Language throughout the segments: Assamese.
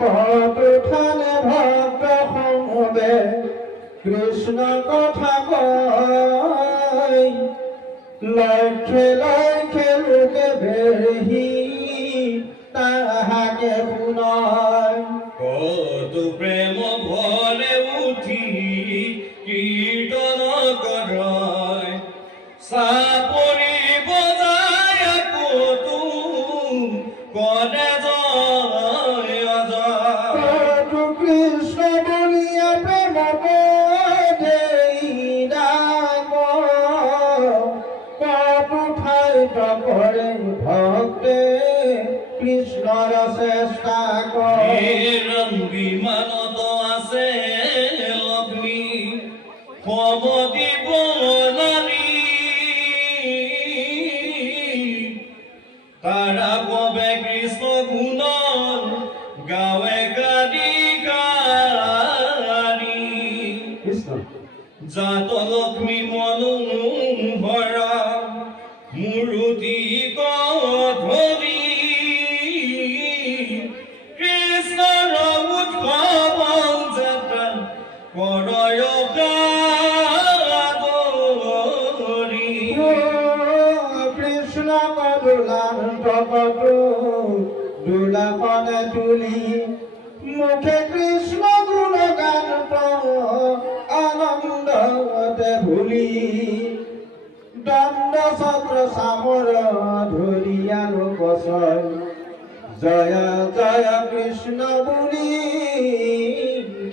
কতখানে ভক্ত সমবে কৃষ্ণ কথা কয়, লক্ষ্যে লক্ষ্যে লোকে বেহি তাহাকে শুনায়। কত প্রেম ভরে উঠি কীর্তন করায়, চাপৰি বজায় কতো কৰে জয় অজয়। কত কৃষ্ণ বলিয়া প্ৰেম দেই ডাক, কত ঠাইত কৰে ভক্তে কৃষ্ণৰ চেষ্টা কৰে। ৰং বিমানত আছে লক্ষ্মী সম দিব নাৰী, তাৰা কবে কৃষ্ণ গুণ গাৱে গাড়ী গাড়ী। কৃষ্ণ জাত লক্ষ্মী মনোহৰা মূৰ্তি ধৰি, কৃষ্ণৰ উৎসৱ যাত্ৰা কৰয় গাদৰি। কৃষ্ণ কদুলান প্ৰকটো দোলাখনে তুলি, মুখে কৃষ্ণ গুণগান আনন্দতে ভুলি, দণ্ড চক্ৰ চামৰ ধৰিয়ানো বছৰ, জয় জয় কৃষ্ণ বুলি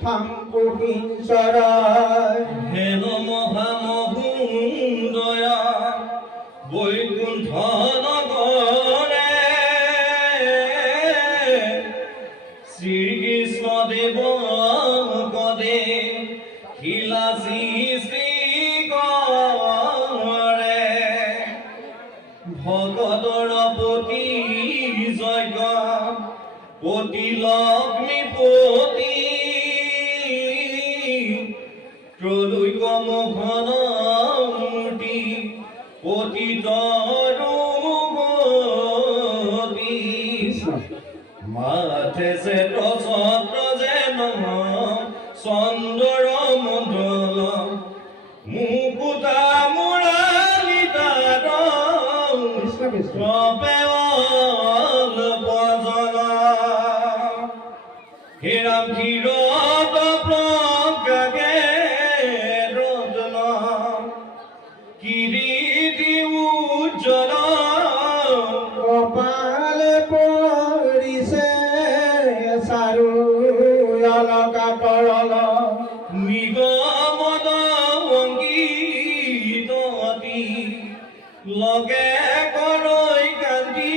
থাম্পুহি চৰাই। হেন মহামহোদয়া বৈকুণ্ঠ নগৰে, শ্ৰীকৃষ্ণ দেৱ কদে খিলাচি শ্ৰী কৰে, ভকতৰ পতি যজ্ঞ পতি লক্ষ্মী পতি, ত্ৰৈলোক্য মোহন মূৰ্তি পতিত ৰূপতি। মাথে শ্বেত ছত্ৰ যেন চন্দৰ মণ্ডল, মুকুতা মুৰালিদাৰ প্ৰপেয়ল পজল। হে ৰাম ক্ষীৰত প্ৰজ্ঞাকে ৰত্ন, কিৰীটি উজ্জ্বল কপালে পৰিছে চাৰু অলকা তৰল, নিগমন অংগীততি লগে কৰৈ কান্দি।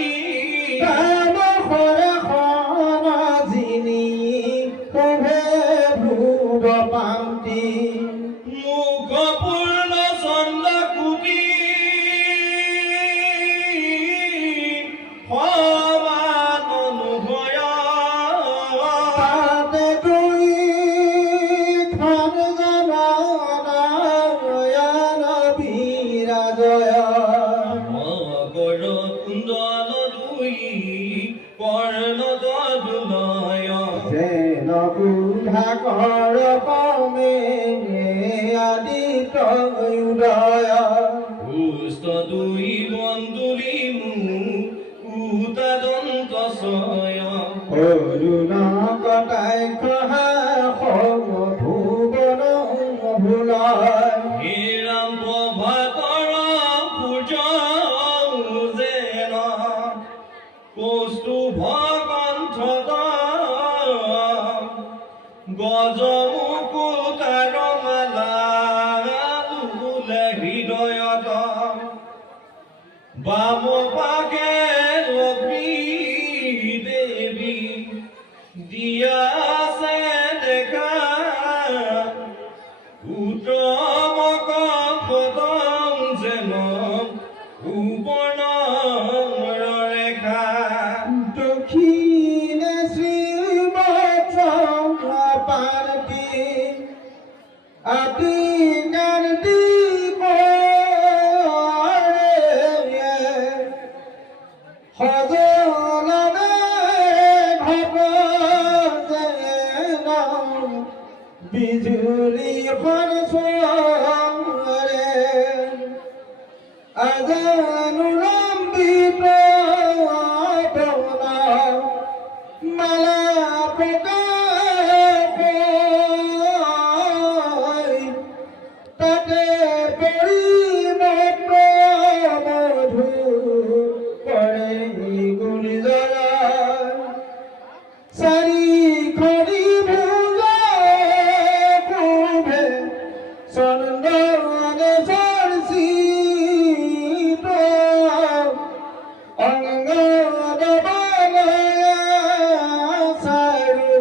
জিনি শোভে ভূব পান্তি, মুখ পূৰ্ণ চন্দ্ৰ কুটি সমান অনুভয়। তাতে তুই খান জানয়ন বিৰাজয়। মকৰ কুণ্ডল দুই কৰ্ণ দুলয়, যেন বুধা কৰ কমে আদিত উদয়। পুষ্ট দুই বন্দুলি মুকুতা দন্ত ছয়, অৰুণ কটাই খহা সম ভুৱন ভুলয়। হে ৰাম প্ৰভাতৰ সূৰ্য যেন কৌস্তুভ কণ্ঠত, গজ মুকুতাৰ মালা দুলে হৃদয়ত, বাম পাকে লক্ষ্মী দেৱী দিয়া আছে দেখা, উত্তমক পদম যেন সুবৰ্ণ ৰেখা। দক্ষিণে শ্ৰীবৎস পাৰ্বতী আদি কান্তি সজলনে ঘট বিজুলি খৰচৰে আজানুলম্বিত পৱনা মালা প্ৰকাশ তাতে পৰিব মধু পৰে গুঞ্জৰা চাৰিখনি চন্দনে চৰ্চিত অংগ চাৰু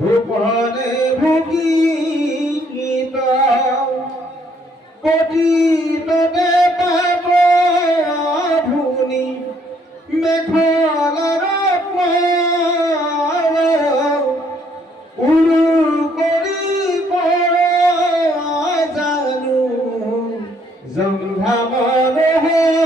ভূপনে ভুগিত পতিততে পাব ভুনি মেখলাৰ উৰু কৰি জানো জংঘা মনোহৰ